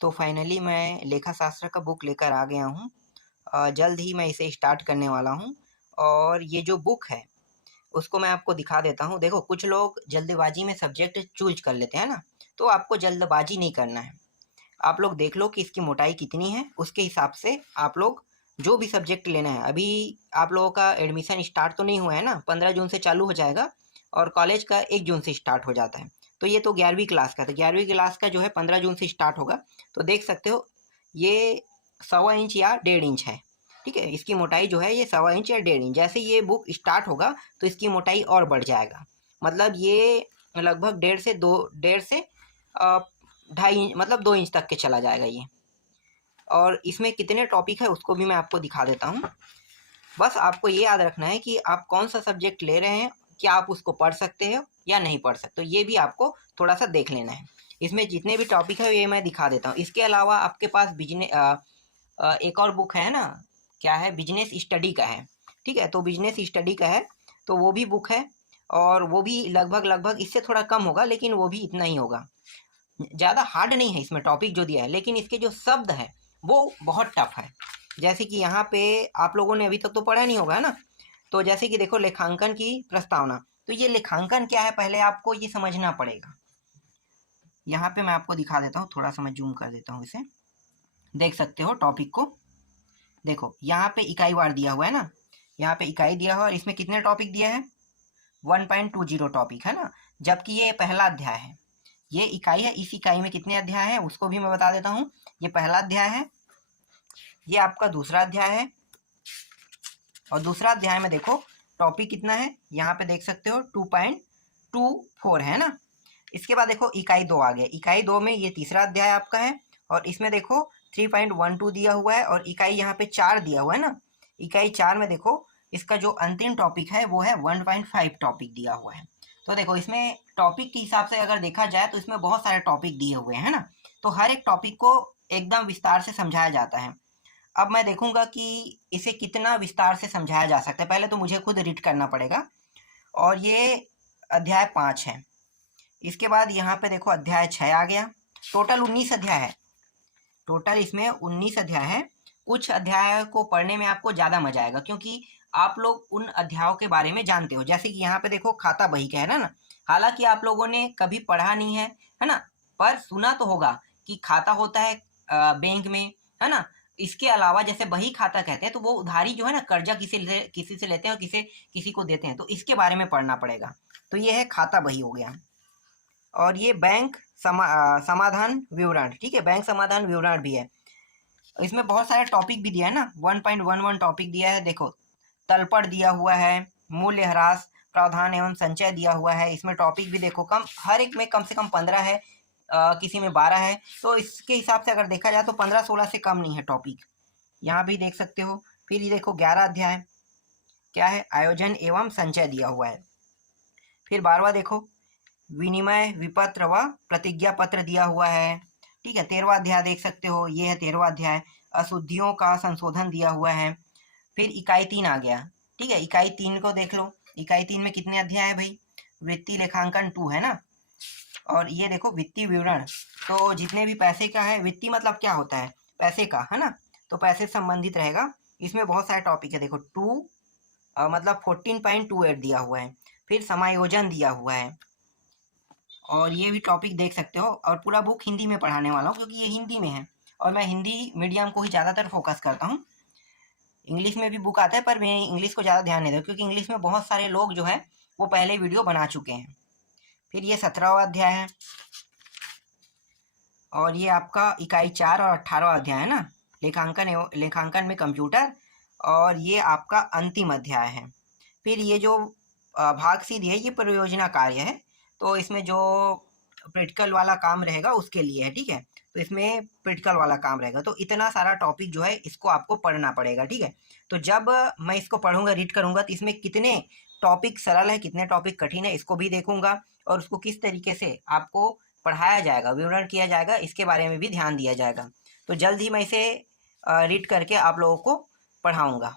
तो फाइनली मैं लेखा शास्त्र का बुक लेकर आ गया हूँ। जल्द ही मैं इसे स्टार्ट करने वाला हूँ। और ये जो बुक है उसको मैं आपको दिखा देता हूँ। देखो, कुछ लोग जल्दबाजी में सब्जेक्ट चूज कर लेते हैं ना, तो आपको जल्दबाजी नहीं करना है। आप लोग देख लो कि इसकी मोटाई कितनी है, उसके हिसाब से आप लोग जो भी सब्जेक्ट लेना है। अभी आप लोगों का एडमिशन स्टार्ट तो नहीं हुआ है ना, 15 जून से चालू हो जाएगा और कॉलेज का 1 जून से स्टार्ट हो जाता है। तो ये तो 11वीं क्लास का, तो 11वीं क्लास का जो है 15 जून से स्टार्ट होगा। तो देख सकते हो ये 1.25 इंच या 1.5 इंच है। ठीक है, इसकी मोटाई जो है ये 1.25 इंच या 1.5 इंच। जैसे ये बुक स्टार्ट होगा तो इसकी मोटाई और बढ़ जाएगा। मतलब ये लगभग 1.5 से 2.5 इंच, मतलब 2 इंच तक के चला जाएगा ये। और इसमें कितने टॉपिक है उसको भी मैं आपको दिखा देता हूँ। बस आपको ये याद रखना है कि आप कौन सा सब्जेक्ट ले रहे हैं, क्या आप उसको पढ़ सकते हो या नहीं पढ़ सकते, तो ये भी आपको थोड़ा सा देख लेना है। इसमें जितने भी टॉपिक है ये मैं दिखा देता हूँ। इसके अलावा आपके पास एक और बुक है ना, क्या है, बिजनेस स्टडी का है। ठीक है, तो बिजनेस स्टडी का है, तो वो भी बुक है। और वो भी लगभग लगभग इससे थोड़ा कम होगा, लेकिन वो भी इतना ही होगा। ज़्यादा हार्ड नहीं है इसमें टॉपिक जो दिया है, लेकिन इसके जो शब्द है वो बहुत टफ है। जैसे कि यहाँ पे आप लोगों ने अभी तक तो पढ़ा नहीं होगा, है ना। तो जैसे कि देखो, लेखांकन की प्रस्तावना, तो ये लेखांकन क्या है पहले आपको ये समझना पड़ेगा। यहाँ पे मैं आपको दिखा देता हूँ, थोड़ा सा मैं जूम कर देता हूँ इसे। देख सकते हो टॉपिक को, देखो यहाँ पे इकाई वार दिया हुआ है ना, यहाँ पे इकाई दिया हुआ है और इसमें कितने टॉपिक दिया है, 1.20 टॉपिक है ना। जबकि ये पहला अध्याय है, ये इकाई है, इस इकाई में कितने अध्याय हैं उसको भी मैं बता देता हूँ। ये पहला अध्याय है, ये आपका दूसरा अध्याय है। और दूसरा अध्याय में देखो टॉपिक कितना है, यहाँ पे देख सकते हो 2.24 है ना। इसके बाद देखो इकाई 2 आ गया, इकाई 2 में ये तीसरा अध्याय आपका है। और इसमें देखो 3.12 दिया हुआ है और इकाई यहाँ पे 4 दिया हुआ है ना। इकाई 4 में देखो इसका जो अंतिम टॉपिक है वो है 1.5 टॉपिक दिया हुआ है। तो देखो इसमें टॉपिक के हिसाब से अगर देखा जाए तो इसमें बहुत सारे टॉपिक दिए हुए हैं ना। तो हर एक टॉपिक को एकदम विस्तार से समझाया जाता है। अब मैं देखूंगा कि इसे कितना विस्तार से समझाया जा सकता है। पहले तो मुझे खुद रीड करना पड़ेगा। और ये अध्याय 5 है। इसके बाद यहाँ पे देखो अध्याय 6 आ गया। टोटल 19 अध्याय है, टोटल इसमें 19 अध्याय है। कुछ अध्याय को पढ़ने में आपको ज़्यादा मजा आएगा, क्योंकि आप लोग उन अध्यायों के बारे में जानते हो। जैसे कि यहाँ पे देखो खाता बही का है ना। हालांकि आप लोगों ने कभी पढ़ा नहीं है ना, पर सुना तो होगा कि खाता होता है बैंक में, है ना। इसके अलावा जैसे बही खाता कहते हैं, तो वो उधारी जो है ना, कर्जा किसी से लेते हैं और किसी को देते हैं, तो इसके बारे में पढ़ना पड़ेगा। तो ये है खाता बही हो गया। और ये बैंक समाधान विवरण, ठीक है, बैंक समाधान विवरण भी है। इसमें बहुत सारे टॉपिक भी दिया है ना, 1.11 टॉपिक दिया है। देखो तलपट दिया हुआ है, मूल्य ह्रास, प्रावधान एवं संचय दिया हुआ है। इसमें टॉपिक भी देखो कम, हर एक में कम से कम 15 है, किसी में 12 है। तो इसके हिसाब से अगर देखा जाए तो 15-16 से कम नहीं है टॉपिक। यहाँ भी देख सकते हो। फिर ये देखो 11 अध्याय क्या है, आयोजन एवं संचय दिया हुआ है। फिर 12वां देखो विनिमय विपत्र व प्रतिज्ञा पत्र दिया हुआ है। ठीक है, 13वां अध्याय देख सकते हो, ये है 13वां अध्याय, अशुद्धियों का संशोधन दिया हुआ है। फिर इकाई 3 आ गया। ठीक है, इकाई 3 को देख लो, इकाई 3 में कितने अध्याय है भाई, वित्तीय लेखांकन 2 है ना। और ये देखो वित्तीय विवरण, तो जितने भी पैसे का है, वित्तीय मतलब क्या होता है, पैसे का, है ना। तो पैसे से संबंधित रहेगा। इसमें बहुत सारे टॉपिक है, देखो 2 मतलब 14.28 दिया हुआ है। फिर समायोजन दिया हुआ है। और ये भी टॉपिक देख सकते हो। और पूरा बुक हिंदी में पढ़ाने वाला हूँ, क्योंकि ये हिंदी में है और मैं हिंदी मीडियम को ही ज़्यादातर फोकस करता हूँ। इंग्लिश में भी बुक आता है, पर मैं इंग्लिश को ज़्यादा ध्यान नहीं देता, क्योंकि इंग्लिश में बहुत सारे लोग जो है वो पहले वीडियो बना चुके हैं। फिर ये 17वां अध्याय है। और ये आपका इकाई 4 और 18वां अध्याय है ना, लेखांकन में कंप्यूटर। और ये आपका अंतिम अध्याय है। फिर ये जो भाग सी दी है, ये परियोजना कार्य है। तो इसमें जो प्रैक्टिकल वाला काम रहेगा उसके लिए है। ठीक है, तो इसमें प्रैक्टिकल वाला काम रहेगा। तो इतना सारा टॉपिक जो है इसको आपको पढ़ना पड़ेगा। ठीक है, तो जब मैं इसको पढ़ूंगा, रीड करूंगा, तो इसमें कितने टॉपिक सरल है, कितने टॉपिक कठिन है, इसको भी देखूंगा। और उसको किस तरीके से आपको पढ़ाया जाएगा, विवरण किया जाएगा, इसके बारे में भी ध्यान दिया जाएगा। तो जल्द ही मैं इसे रीड करके आप लोगों को पढ़ाऊँगा।